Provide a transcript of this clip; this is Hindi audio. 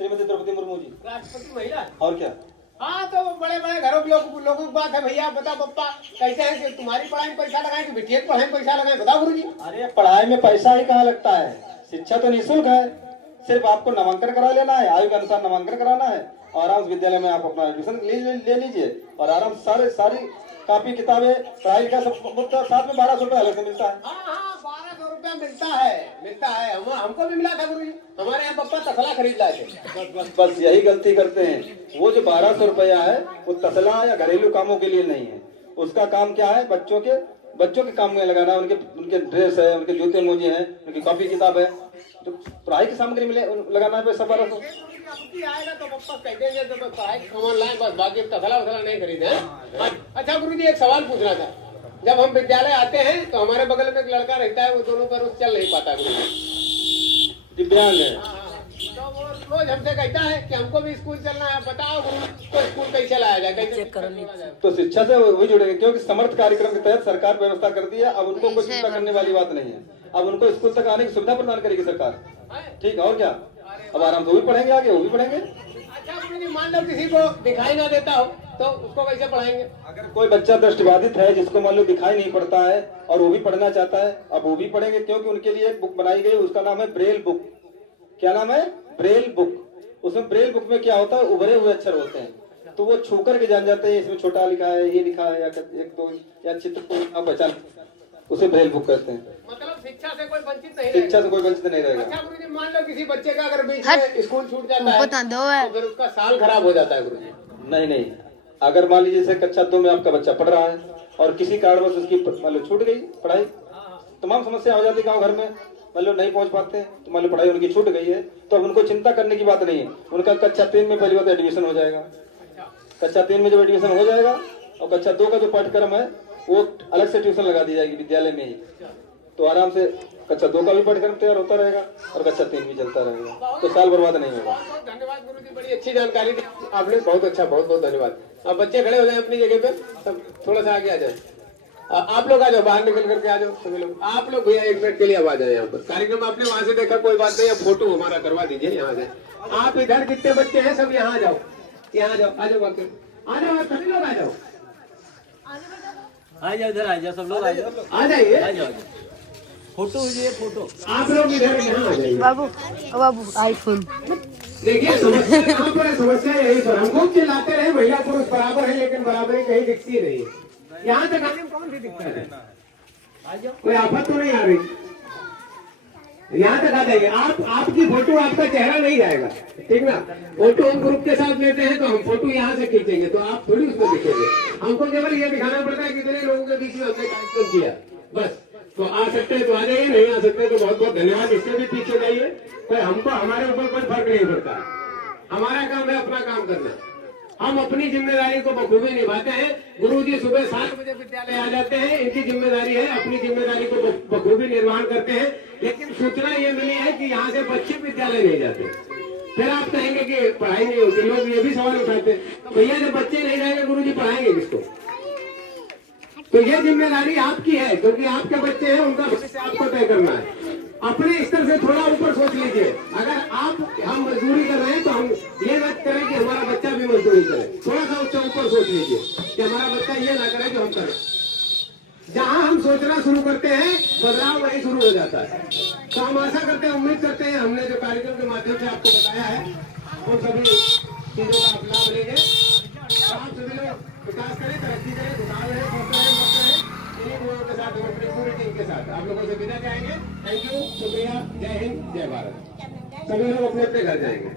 श्रीमती द्रौपदी मुर्मू जी राष्ट्रपति महिला। और क्या। हाँ तो बड़े बड़े घरों के लोगों की बात है भैया। बता पप्पा कैसे है कि तुम्हारी पढ़ाई में पैसा लगाए कि बिटिया की पढ़ाई में पैसा लगाए, बताओ गुरु जी। अरे पढ़ाई में पैसा ही कहाँ लगता है, शिक्षा तो निःशुल्क है। सिर्फ आपको नामांकन करा लेना है, आयु के अनुसार नामांकन कराना है और आराम से विद्यालय में आप अपना एडमिशन ले लीजिए और आराम से सारी कॉपी किताबें पढ़ाई का सब साथ में 1200 रुपये अलग से मिलता है। हाँ 1200 रुपया मिलता है हमको भी मिला था गुरु जी। हमारे यहाँ पप्पा तसला खरीद लाए थे। बस यही गलती करते हैं। वो जो 1200 रुपया है वो तसला या घरेलू कामों के लिए नहीं है। उसका काम क्या है, बच्चों के काम में लगाना। उनके ड्रेस है, उनके जूते मोजे हैं, उनकी कॉपी किताब है, तो पढ़ाई की सामग्री में लगाना है पैसा 1200। आएगा तो पप्पा कह देंगे तो पढ़ाई का सामान लाए, बस बाकी तसला वसला नहीं खरीदे। अच्छा गुरु जी एक सवाल पूछना था। जब हम विद्यालय आते हैं तो हमारे बगल में एक लड़का रहता है, वो दोनों पैरों से चल नहीं पाता गुरु जी, दिव्यांग है। तो वो रोज हमसे कहता है कि हमको भी स्कूल चलना है, बताओ गुरु तो स्कूल कैसे लाया जाए, कैसे तो शिक्षा से वही जुड़ेंगे क्योंकि समर्थ कार्यक्रम के तहत सरकार व्यवस्था कर दी है। अब उनको कोई चिंता करने वाली बात नहीं है। अब उनको स्कूल तक आने की सुविधा प्रदान करेगी सरकार। ठीक है और क्या, अब आराम से वो भी पढ़ेंगे, आगे वो भी पढ़ेंगे। अच्छा गुरु जी मान लो किसी को दिखाई ना देता हो तो उसको कैसे पढ़ाएंगे। अगर कोई बच्चा दृष्टिबाधित है जिसको मान लो दिखाई नहीं पड़ता है और वो भी पढ़ना चाहता है, अब वो भी पढ़ेंगे क्योंकि उनके लिए एक बुक बनाई गई, उसका नाम है ब्रेल बुक। क्या नाम है, ब्रेल बुक। उसमें ब्रेल बुक में क्या होता है, उभरे हुए अक्षर होते हैं, तो वो छू करके जान जाते हैं इसमें छोटा लिखा है, ये लिखा है, या एक दो या चित्र को पहचान, उसे ब्रेल बुक कहते हैं। मतलब शिक्षा से कोई वंचित नहीं, शिक्षा से कोई वंचित नहीं रहेगा। अच्छा गुरु जी मान लो किसी बच्चे का अगर बीच में स्कूल छूट जाता है तो फिर उसका साल खराब हो जाता है गुरु जी। नहीं, अगर मान लीजिए जैसे कक्षा 2 में आपका बच्चा पढ़ रहा है और किसी कारणवश उसकी मान लो छूट गई पढ़ाई, तमाम समस्या हो जाती है गाँव घर में, मान लो नहीं पहुंच पाते तो मान लो पढ़ाई उनकी छूट गई है, तो अब उनको चिंता करने की बात नहीं है। उनका कक्षा 3 में पहली बात एडमिशन हो जाएगा। कक्षा 3 में जब एडमिशन हो जाएगा और कक्षा 2 का जो पाठ्यक्रम है वो अलग से ट्यूशन लगा दी जाएगी विद्यालय में ही, तो आराम से कक्षा 2 का भी पाठ्यक्रम तैयार होता रहेगा और कक्षा 3 भी चलता रहेगा, तो साल बर्बाद नहीं होगा। धन्यवाद गुरु जी, बड़ी अच्छी जानकारी दी आपने, बहुत अच्छा, बहुत बहुत धन्यवाद। अब बच्चे खड़े हो जाए अपनी जगह पे, सब थोड़ा सा आगे आ जाए। आप लोग आ जाओ, बाहर निकल करके आ जाओ सभी लोग। आप लोग भैया 1 मिनट के लिए अब आ जाए यहाँ पर। कार्यक्रम आपने वहाँ से देखा, कोई बात नहीं, अब फोटो हमारा करवा दीजिए यहाँ से। आप इधर कितने बच्चे हैं सब यहाँ आ जाओ, यहाँ आ जाओ, आ जाओ, आ जाओ, सभी लोग आ जाओ, आ जाओ, इधर आ जाओ, सब लोग आ जाओ, आ जाइए, आ जाओ। फोटो लीजिए, फोटो। आप लोग इधर यहाँ आ जाइए। बाबू आईफोन देखिए समस्या कहाँ पर है, समस्या यही पर हम खूब चिल्लाते रहे महिला पुरुष बराबर है, लेकिन बराबरी कहीं दिखती नहीं है। यहाँ तक आने में कौन सी दिक्कत है, कोई आफत तो नहीं आ रही। यहाँ तक आ जाइए। आपकी फोटो, आपका चेहरा नहीं जाएगा, ठीक ना। फोटो हम ग्रुप के साथ लेते हैं तो हम फोटो यहाँ से खींचेंगे, तो आप थोड़ी उसको दिखेंगे। हमको केवल ये दिखाना पड़ता है कितने लोगों के बीच में हमने कार्यक्रम किया, बस। तो आ सकते हैं तो आ जाइए, नहीं आ सकते तो बहुत बहुत धन्यवाद, इससे भी पीछे जाइए। तो हमको, हमारे ऊपर कोई फर्क नहीं पड़ता। हमारा काम है अपना काम करना, हम अपनी जिम्मेदारी को बखूबी निभाते हैं। गुरुजी सुबह 7 बजे विद्यालय आ जाते हैं, इनकी जिम्मेदारी है, अपनी जिम्मेदारी को बखूबी निर्वहन करते हैं। लेकिन सूचना ये मिली है कि यहाँ से बच्चे विद्यालय नहीं जाते। फिर आप कहेंगे कि पढ़ाई नहीं होती, लोग ये भी सवाल उठाते हैं, तो भैया जब बच्चे नहीं जाएंगे गुरुजी पढ़ाएंगे किसको। तो ये जिम्मेदारी आपकी है, क्योंकि आपके बच्चे हैं, उनका भविष्य आपको तय करना है। अपने स्तर से थोड़ा ऊपर सोच लीजिए। अगर हम मजदूरी कर रहे हैं तो हम ये मत करें कि हमारा बच्चा भी मजदूरी करे, थोड़ा सा उससे ऊपर सोच लीजिए कि हमारा बच्चा ये ना करे जो हम करें। जहाँ हम सोचना शुरू करते हैं बदलाव वही शुरू हो जाता है। तो हम आशा करते हैं, उम्मीद करते हैं, हमने जो कार्यक्रम के माध्यम से आपको बताया है उन सभी चीजों का आप लाभ लेंगे। आप सभी लोग विकास करें, तरक्की करें, खुशहाल रहे, स्वस्थ रहे, मस्त रहे। इन्हीं गुणों के साथ, अपनी पूरी टीम के साथ आप लोगों से विदा जाएंगे। थैंक यू, शुक्रिया, जय हिंद, जय भारत। सभी लोग अपने अपने घर जाएंगे।